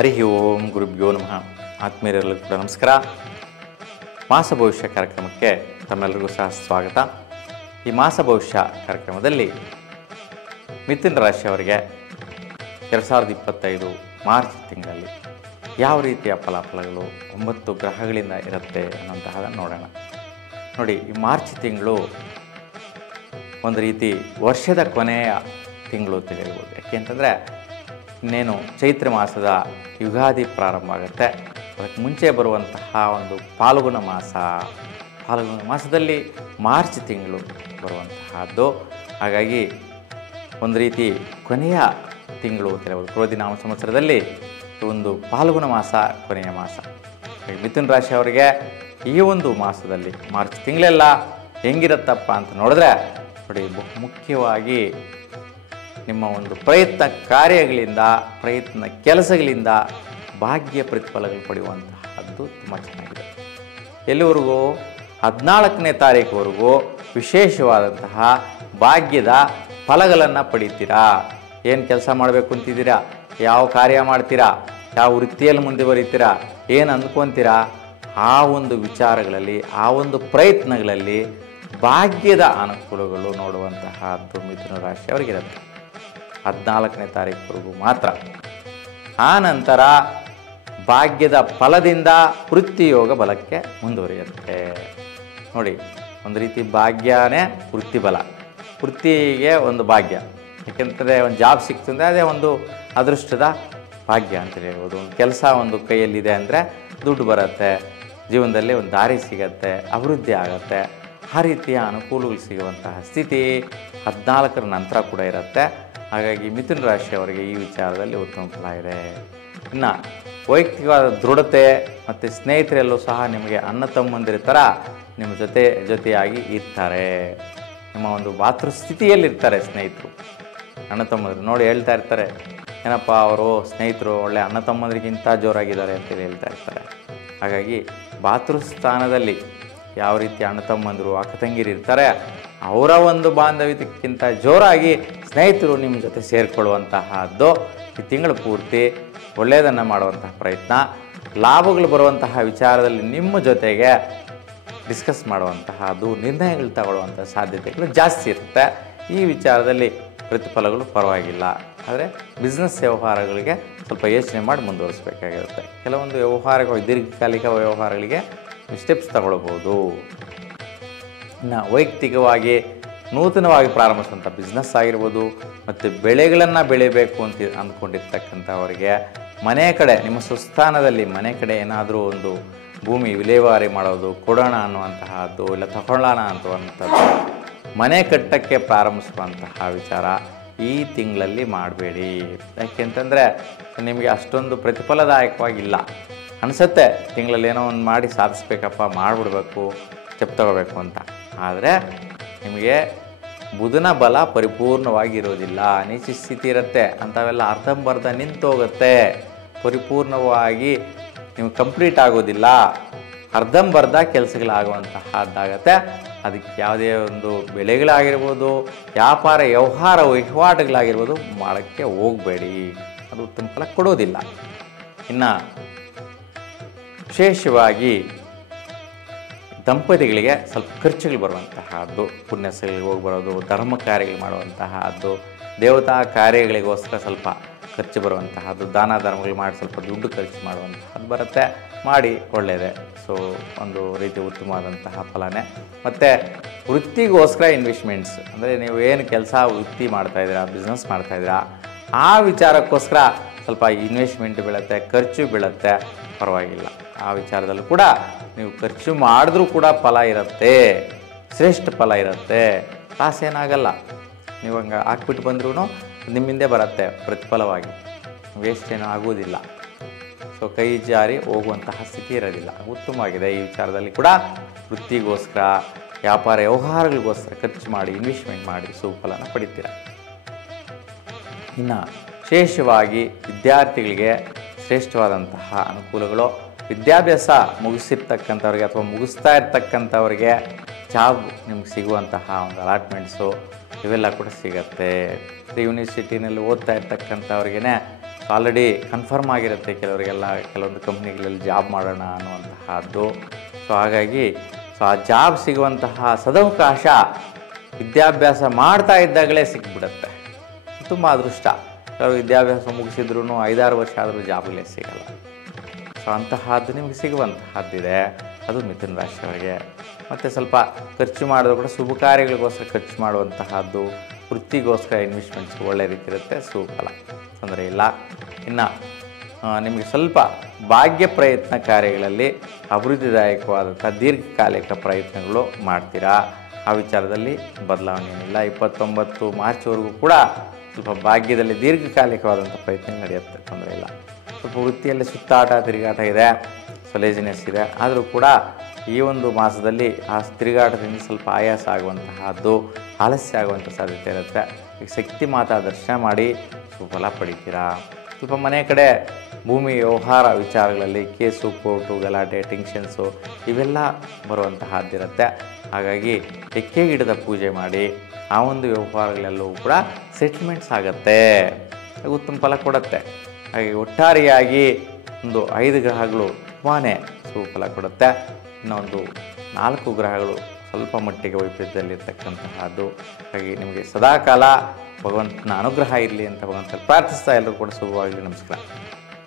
ಹರಿ ಓಂ ಗುರುಭ್ಯೋ ನಮಃ. ಆತ್ಮೀಯರೆಲ್ಲರಿಗೂ ಕೂಡ ನಮಸ್ಕಾರ. ಮಾಸ ಭವಿಷ್ಯ ಕಾರ್ಯಕ್ರಮಕ್ಕೆ ತಮ್ಮೆಲ್ಲರಿಗೂ ಸಹ ಸ್ವಾಗತ. ಈ ಮಾಸ ಭವಿಷ್ಯ ಕಾರ್ಯಕ್ರಮದಲ್ಲಿ ಮಿಥುನ ರಾಶಿಯವರಿಗೆ 2025 ಮಾರ್ಚ್ ತಿಂಗಳಲ್ಲಿ ಯಾವ ರೀತಿಯ ಫಲಾಫಲಗಳು 9 ಗ್ರಹಗಳಿಂದ ಇರುತ್ತೆ ಅನ್ನೋಂತಹದನ್ನು ನೋಡೋಣ. ನೋಡಿ, ಈ ಮಾರ್ಚ್ ತಿಂಗಳು ಒಂದು ರೀತಿ ವರ್ಷದ ಕೊನೆಯ ತಿಂಗಳು ಅಂತ ಹೇಳ್ಬೋದು. ಯಾಕೆ ಅಂತಂದರೆ ಇನ್ನೇನು ಚೈತ್ರ ಮಾಸದ ಯುಗಾದಿ ಪ್ರಾರಂಭ ಆಗುತ್ತೆ. ಅದಕ್ಕೆ ಮುಂಚೆ ಬರುವಂತಹ ಒಂದು ಫಾಲ್ಗುಣ ಮಾಸದಲ್ಲಿ ಮಾರ್ಚ್ ತಿಂಗಳು ಬರುವಂತಹದ್ದು. ಹಾಗಾಗಿ ಒಂದು ರೀತಿ ಕೊನೆಯ ತಿಂಗಳು ಅಂತ ಹೇಳ್ಬೋದು. ಕ್ರೋಧಿನಾಮ ಸಂವತ್ಸರದಲ್ಲಿ ಒಂದು ಫಾಲ್ಗುಣ ಮಾಸ ಕೊನೆಯ ಮಾಸ. ಮಿಥುನ ರಾಶಿಯವರಿಗೆ ಈ ಒಂದು ಮಾಸದಲ್ಲಿ ಮಾರ್ಚ್ ತಿಂಗಳೆಲ್ಲ ಹೆಂಗಿರುತ್ತಪ್ಪ ಅಂತ ನೋಡಿದ್ರೆ ನೋಡಿ, ಮುಖ್ಯವಾಗಿ ನಿಮ್ಮ ಒಂದು ಪ್ರಯತ್ನ ಕಾರ್ಯಗಳಿಂದ, ಪ್ರಯತ್ನ ಕೆಲಸಗಳಿಂದ ಭಾಗ್ಯ ಪ್ರತಿಫಲಗಳು ಪಡೆಯುವಂತಹದ್ದು ತುಂಬ ಚೆನ್ನಾಗಿದೆ. ಎಲ್ಲಿವರೆಗೂ 14ನೇ ತಾರೀಕುವರೆಗೂ ವಿಶೇಷವಾದಂತಹ ಭಾಗ್ಯದ ಫಲಗಳನ್ನು ಪಡಿತೀರಾ. ಏನು ಕೆಲಸ ಮಾಡಬೇಕು ಅಂತಿದ್ದೀರಾ, ಯಾವ ಕಾರ್ಯ ಮಾಡ್ತೀರಾ, ಯಾವ ವೃತ್ತಿಯಲ್ಲಿ ಮುಂದುವರಿತೀರಾ, ಏನು ಅಂದ್ಕೊತೀರಾ, ಆ ಒಂದು ವಿಚಾರಗಳಲ್ಲಿ, ಆ ಒಂದು ಪ್ರಯತ್ನಗಳಲ್ಲಿ ಭಾಗ್ಯದ ಅನುಕೂಲಗಳು ನೋಡುವಂತಹದ್ದು ಮಿಥುನ ರಾಶಿಯವರಿಗಿರುತ್ತೆ. 14ನೇ ತಾರೀಕುವರೆಗೂ ಮಾತ್ರ. ಆ ನಂತರ ಭಾಗ್ಯದ ಫಲದಿಂದ ವೃತ್ತಿಯೋಗ ಬಲಕ್ಕೆ ಮುಂದುವರಿಯುತ್ತೆ. ನೋಡಿ, ಒಂದು ರೀತಿ ಭಾಗ್ಯನೇ ವೃತ್ತಿ ಬಲ. ವೃತ್ತಿಗೆ ಒಂದು ಭಾಗ್ಯ, ಏಕೆಂದರೆ ಒಂದು ಜಾಬ್ ಸಿಕ್ತಂದರೆ ಅದೇ ಒಂದು ಅದೃಷ್ಟದ ಭಾಗ್ಯ ಅಂತ ಹೇಳ್ಬೋದು. ಒಂದು ಕೆಲಸ ಒಂದು ಕೈಯಲ್ಲಿದೆ ಅಂದರೆ ದುಡ್ಡು ಬರುತ್ತೆ, ಜೀವನದಲ್ಲಿ ಒಂದು ದಾರಿ ಸಿಗತ್ತೆ, ಅಭಿವೃದ್ಧಿ ಆಗುತ್ತೆ. ಆ ರೀತಿಯ ಅನುಕೂಲಗಳು ಸಿಗುವಂತಹ ಸ್ಥಿತಿ 14ರ ನಂತರ ಕೂಡ ಇರುತ್ತೆ. ಹಾಗಾಗಿ ಮಿಥುನ ರಾಶಿಯವರಿಗೆ ಈ ವಿಚಾರದಲ್ಲಿ ಉತ್ತಮ ಫಲ ಇದೆ. ಇನ್ನು ವೈಯಕ್ತಿಕವಾದ ದೃಢತೆ ಮತ್ತು ಸ್ನೇಹಿತರೆಲ್ಲೂ ಸಹ ನಿಮಗೆ ಅಣ್ಣ ತಮ್ಮಂದಿರ ಥರ ನಿಮ್ಮ ಜೊತೆಯಾಗಿ ಇರ್ತಾರೆ. ನಿಮ್ಮ ಒಂದು ಮಾತೃಸ್ಥಿತಿಯಲ್ಲಿರ್ತಾರೆ ಸ್ನೇಹಿತರು, ಅಣ್ಣ ತಮ್ಮಂದರು. ನೋಡಿ, ಹೇಳ್ತಾ ಇರ್ತಾರೆ, ಏನಪ್ಪ ಅವರು ಸ್ನೇಹಿತರು ಒಳ್ಳೆ ಅಣ್ಣ ತಮ್ಮಂದರಿಗಿಂತ ಜೋರಾಗಿದ್ದಾರೆ ಅಂತೇಳಿ ಹೇಳ್ತಾ ಇರ್ತಾರೆ. ಹಾಗಾಗಿ ಭಾತೃಸ್ಥಾನದಲ್ಲಿ ಯಾವ ರೀತಿ ಅಣ್ಣ ತಮ್ಮಂದರು ಅಕ್ಕ ತಂಗಿರು ಇರ್ತಾರೆ, ಅವರ ಒಂದು ಬಾಂಧವ್ಯಕ್ಕಿಂತ ಜೋರಾಗಿ ಸ್ನೇಹಿತರು ನಿಮ್ಮ ಜೊತೆ ಸೇರಿಕೊಳ್ಳುವಂತಹದ್ದು. ಈ ತಿಂಗಳು ಪೂರ್ತಿ ಒಳ್ಳೆಯದನ್ನು ಮಾಡುವಂತಹ ಪ್ರಯತ್ನ, ಲಾಭಗಳು ಬರುವಂತಹ ವಿಚಾರದಲ್ಲಿ ನಿಮ್ಮ ಜೊತೆಗೆ ಡಿಸ್ಕಸ್ ಮಾಡುವಂತಹದ್ದು, ನಿರ್ಣಯಗಳು ತಗೊಳ್ಳುವಂಥ ಸಾಧ್ಯತೆಗಳು ಜಾಸ್ತಿ ಇರುತ್ತೆ. ಈ ವಿಚಾರದಲ್ಲಿ ಪ್ರತಿಫಲಗಳು ಪರವಾಗಿಲ್ಲ. ಆದರೆ ಬಿಸ್ನೆಸ್ ವ್ಯವಹಾರಗಳಿಗೆ ಸ್ವಲ್ಪ ಯೋಚನೆ ಮಾಡಿ ಮುಂದುವರಿಸಬೇಕಾಗಿರುತ್ತೆ. ಕೆಲವೊಂದು ವ್ಯವಹಾರಗಳು, ದೀರ್ಘಕಾಲಿಕ ವ್ಯವಹಾರಗಳಿಗೆ ಸ್ಟೆಪ್ಸ್ ತಗೊಳ್ಬೋದು. ಇನ್ನು ವೈಯಕ್ತಿಕವಾಗಿ ನೂತನವಾಗಿ ಪ್ರಾರಂಭಿಸುವಂಥ ಬಿಸ್ನೆಸ್ ಆಗಿರ್ಬೋದು, ಮತ್ತು ಬೆಳೆಗಳನ್ನು ಬೆಳಿಬೇಕು ಅಂತ ಅಂದ್ಕೊಂಡಿರ್ತಕ್ಕಂಥವರಿಗೆ ಮನೆ ಕಡೆ, ನಿಮ್ಮ ಸ್ವಸ್ಥಾನದಲ್ಲಿ ಮನೆ ಕಡೆ ಏನಾದರೂ ಒಂದು ಭೂಮಿ ವಿಲೇವಾರಿ ಮಾಡೋದು, ಕೊಡೋಣ ಅನ್ನುವಂತಹದ್ದು, ಇಲ್ಲ ತಗೊಳ್ಳೋಣ ಅಂತುವಂಥದ್ದು, ಮನೆ ಕಟ್ಟಕ್ಕೆ ಪ್ರಾರಂಭಿಸುವಂತಹ ವಿಚಾರ ಈ ತಿಂಗಳಲ್ಲಿ ಮಾಡಬೇಡಿ. ಯಾಕೆಂತಂದರೆ ನಿಮಗೆ ಅಷ್ಟೊಂದು ಪ್ರತಿಫಲದಾಯಕವಾಗಿಲ್ಲ ಅನಿಸುತ್ತೆ. ತಿಂಗಳಲ್ಲಿ ಏನೋ ಒಂದು ಮಾಡಿ ಸಾಧಿಸ್ಬೇಕಪ್ಪ, ಮಾಡಿಬಿಡ್ಬೇಕು, ಸ್ಟೆಪ್ ತಗೋಬೇಕು ಅಂತ. ಆದರೆ ನಿಮಗೆ ಬುಧನ ಬಲ ಪರಿಪೂರ್ಣವಾಗಿ ಇರೋದಿಲ್ಲ, ನೀಚ ಸ್ಥಿತಿ ಇರುತ್ತೆ. ಅಂಥವೆಲ್ಲ ಅರ್ಧಂಬರ್ಧ ನಿಂತೋಗುತ್ತೆ, ಪರಿಪೂರ್ಣವಾಗಿ ನೀವು ಕಂಪ್ಲೀಟ್ ಆಗೋದಿಲ್ಲ. ಅರ್ಧಂಬರ್ಧ ಕೆಲಸಗಳಾಗುವಂತಹದ್ದಾಗತ್ತೆ. ಅದಕ್ಕೆ ಯಾವುದೇ ಒಂದು ಬೆಳೆಗಳಾಗಿರ್ಬೋದು, ವ್ಯಾಪಾರ ವಹಿವಾಟುಗಳಾಗಿರ್ಬೋದು ಮಾಡೋಕ್ಕೆ ಹೋಗಬೇಡಿ, ಅದು ಉತ್ತಮ ಫಲ ಕೊಡೋದಿಲ್ಲ. ಇನ್ನು ವಿಶೇಷವಾಗಿ ದಂಪತಿಗಳಿಗೆ ಸ್ವಲ್ಪ ಖರ್ಚುಗಳು ಬರುವಂತಹದ್ದು, ಪುಣ್ಯಸ್ಥಳಗಳಿಗೆ ಹೋಗಿ ಬರೋದು, ಧರ್ಮ ಕಾರ್ಯಗಳು ಮಾಡುವಂತಹದ್ದು, ದೇವತಾ ಕಾರ್ಯಗಳಿಗೋಸ್ಕರ ಸ್ವಲ್ಪ ಖರ್ಚು ಬರುವಂತಹದ್ದು, ದಾನ ಧರ್ಮಗಳು ಮಾಡಿ ಸ್ವಲ್ಪ ದುಡ್ಡು ಖರ್ಚು ಮಾಡುವಂತಹದ್ದು ಬರುತ್ತೆ. ಮಾಡಿ, ಒಳ್ಳೆಯದೇ. ಸೊ ಒಂದು ರೀತಿ ಉತ್ತಮವಾದಂತಹ ಫಲನೇ. ಮತ್ತು ವೃತ್ತಿಗೋಸ್ಕರ ಇನ್ವೆಸ್ಟ್ಮೆಂಟ್ಸ್, ಅಂದರೆ ನೀವು ಏನು ಕೆಲಸ ವೃತ್ತಿ ಮಾಡ್ತಾಯಿದ್ದೀರಾ, ಬಿಸ್ನೆಸ್ ಮಾಡ್ತಾಯಿದ್ದೀರಾ, ಆ ವಿಚಾರಕ್ಕೋಸ್ಕರ ಸ್ವಲ್ಪ ಇನ್ವೆಸ್ಟ್ಮೆಂಟ್ ಬೀಳುತ್ತೆ, ಖರ್ಚು ಬೀಳುತ್ತೆ, ಪರವಾಗಿಲ್ಲ. ಆ ವಿಚಾರದಲ್ಲೂ ಕೂಡ ನೀವು ಖರ್ಚು ಮಾಡಿದ್ರೂ ಕೂಡ ಫಲ ಇರುತ್ತೆ, ಶ್ರೇಷ್ಠ ಫಲ ಇರುತ್ತೆ, ಲಾಸ್ ಏನಾಗಲ್ಲ. ನೀವು ಹಂಗೆ ಹಾಕ್ಬಿಟ್ಟು ಬಂದ್ರೂ ನಿಮ್ಮಿಂದೆ ಬರುತ್ತೆ ಪ್ರತಿಫಲವಾಗಿ, ವೇಸ್ಟ್ ಏನೂ ಆಗೋದಿಲ್ಲ. ಸೊ ಕೈ ಜಾರಿ ಹೋಗುವಂತಹ ಸ್ಥಿತಿ ಇರೋದಿಲ್ಲ. ಉತ್ತಮವಾಗಿದೆ. ಈ ವಿಚಾರದಲ್ಲಿ ಕೂಡ ವೃತ್ತಿಗೋಸ್ಕರ, ವ್ಯಾಪಾರ ವ್ಯವಹಾರಗಳಿಗೋಸ್ಕರ ಖರ್ಚು ಮಾಡಿ, ಇನ್ವೆಸ್ಟ್ಮೆಂಟ್ ಮಾಡಿ ಸುಫಲನ ಪಡಿತೀರ. ಇನ್ನು ವಿಶೇಷವಾಗಿ ವಿದ್ಯಾರ್ಥಿಗಳಿಗೆ ಶ್ರೇಷ್ಠವಾದಂತಹ ಅನುಕೂಲಗಳು, ವಿದ್ಯಾಭ್ಯಾಸ ಮುಗಿಸಿರ್ತಕ್ಕಂಥವ್ರಿಗೆ ಅಥವಾ ಮುಗಿಸ್ತಾ ಇರ್ತಕ್ಕಂಥವ್ರಿಗೆ ಜಾಬ್ ನಿಮ್ಗೆ ಸಿಗುವಂತಹ ಒಂದು ಅಲಾಟ್ಮೆಂಟ್ಸು ಇವೆಲ್ಲ ಕೂಡ ಸಿಗುತ್ತೆ. ಯೂನಿವರ್ಸಿಟಿನಲ್ಲಿ ಓದ್ತಾ ಇರ್ತಕ್ಕಂಥವ್ರಿಗೆ ಆಲ್ರೆಡಿ ಕನ್ಫರ್ಮ್ ಆಗಿರುತ್ತೆ ಕೆಲವರಿಗೆಲ್ಲ, ಕೆಲವೊಂದು ಕಂಪ್ನಿಗಳಲ್ಲಿ ಜಾಬ್ ಮಾಡೋಣ ಅನ್ನುವಂತಹದ್ದು. ಸೊ ಹಾಗಾಗಿ ಆ ಜಾಬ್ ಸಿಗುವಂತಹ ಸದವಕಾಶ ವಿದ್ಯಾಭ್ಯಾಸ ಮಾಡ್ತಾ ಇದ್ದಾಗಲೇ ಸಿಕ್ಬಿಡುತ್ತೆ. ತುಂಬ ಅದೃಷ್ಟ. ಕೆಲವರು ವಿದ್ಯಾಭ್ಯಾಸ ಮುಗಿಸಿದ್ರೂ 5-6 ವರ್ಷ ಆದರೂ ಜಾಬ್ಗಳೇ ಸಿಗಲ್ಲ. ಸೊ ಅಂತಹದ್ದು ನಿಮಗೆ ಸಿಗುವಂತಹದ್ದಿದೆ. ಅದು ಮಿಥುನ ರಾಶಿಯವರಿಗೆ. ಮತ್ತು ಸ್ವಲ್ಪ ಖರ್ಚು ಮಾಡಿದ್ರು ಕೂಡ ಶುಭ ಕಾರ್ಯಗಳಿಗೋಸ್ಕರ ಖರ್ಚು ಮಾಡುವಂತಹದ್ದು, ವೃತ್ತಿಗೋಸ್ಕರ ಇನ್ವೆಸ್ಟ್ಮೆಂಟ್ಸ್ ಒಳ್ಳೆ ರೀತಿ ಇರುತ್ತೆ. ಸುಫಲ, ತೊಂದರೆ ಇಲ್ಲ. ಇನ್ನು ನಿಮಗೆ ಸ್ವಲ್ಪ ಭಾಗ್ಯ ಪ್ರಯತ್ನ ಕಾರ್ಯಗಳಲ್ಲಿ ಅಭಿವೃದ್ಧಿದಾಯಕವಾದಂಥ ದೀರ್ಘಕಾಲಿಕ ಪ್ರಯತ್ನಗಳು ಮಾಡ್ತೀರಾ. ಆ ವಿಚಾರದಲ್ಲಿ ಬದಲಾವಣೆ ಏನಿಲ್ಲ. 29 ಮಾರ್ಚ್ವರೆಗೂ ಕೂಡ ಸ್ವಲ್ಪ ಭಾಗ್ಯದಲ್ಲಿ ದೀರ್ಘಕಾಲಿಕವಾದಂಥ ಪ್ರಯತ್ನ ನಡೆಯುತ್ತೆ, ತೊಂದರೆ ಇಲ್ಲ. ಸ್ವಲ್ಪ ವೃತ್ತಿಯಲ್ಲಿ ಸುತ್ತಾಟ ತಿರುಗಾಟ ಇದೆ, ಲೇಜಿನೆಸ್ ಇದೆ. ಆದರೂ ಕೂಡ ಈ ಒಂದು ಮಾಸದಲ್ಲಿ ಆ ತಿರುಗಾಟದಿಂದ ಸ್ವಲ್ಪ ಆಯಾಸ ಆಗುವಂತಹದ್ದು, ಆಲಸ್ಯ ಆಗುವಂಥ ಸಾಧ್ಯತೆ ಇರುತ್ತೆ. ಈಗ ಶಕ್ತಿ ಮಾತಾ ದರ್ಶನ ಮಾಡಿ ಸುಫಲ ಪಡಿತೀರಾ. ಸ್ವಲ್ಪ ಮನೆ ಕಡೆ ಭೂಮಿ ವ್ಯವಹಾರ ವಿಚಾರಗಳಲ್ಲಿ ಕೇಸು, ಕೋರ್ಟು, ಗಲಾಟೆ, ಟೆನ್ಷನ್ಸು ಇವೆಲ್ಲ ಬರುವಂತಹದ್ದಿರುತ್ತೆ. ಹಾಗಾಗಿ ಎಕ್ಕೆ ಗಿಡದ ಪೂಜೆ ಮಾಡಿ ಆ ಒಂದು ವ್ಯವಹಾರಗಳೆಲ್ಲವೂ ಕೂಡ ಸೆಟ್ಲ್ಮೆಂಟ್ಸ್ ಆಗುತ್ತೆ, ಉತ್ತಮ ಫಲ ಕೊಡುತ್ತೆ. ಹಾಗೆ ಒಟ್ಟಾರೆಯಾಗಿ ಒಂದು 5 ಗ್ರಹಗಳು ತುಂಬಾ ಸುಫಲ ಕೊಡುತ್ತೆ. ಇನ್ನೊಂದು 4 ಗ್ರಹಗಳು ಸ್ವಲ್ಪ ಮಟ್ಟಿಗೆ ವೈಪರೀತ್ಯದಲ್ಲಿರ್ತಕ್ಕಂತಹದ್ದು. ಹಾಗೆ ನಿಮಗೆ ಸದಾಕಾಲ ಭಗವಂತನ ಅನುಗ್ರಹ ಇರಲಿ ಅಂತ ಭಗವಂತ ಪ್ರಾರ್ಥಿಸ್ತಾ ಎಲ್ಲರೂ ಕೂಡ ಶುಭವಾಗಲಿ. ನಮಸ್ಕಾರ.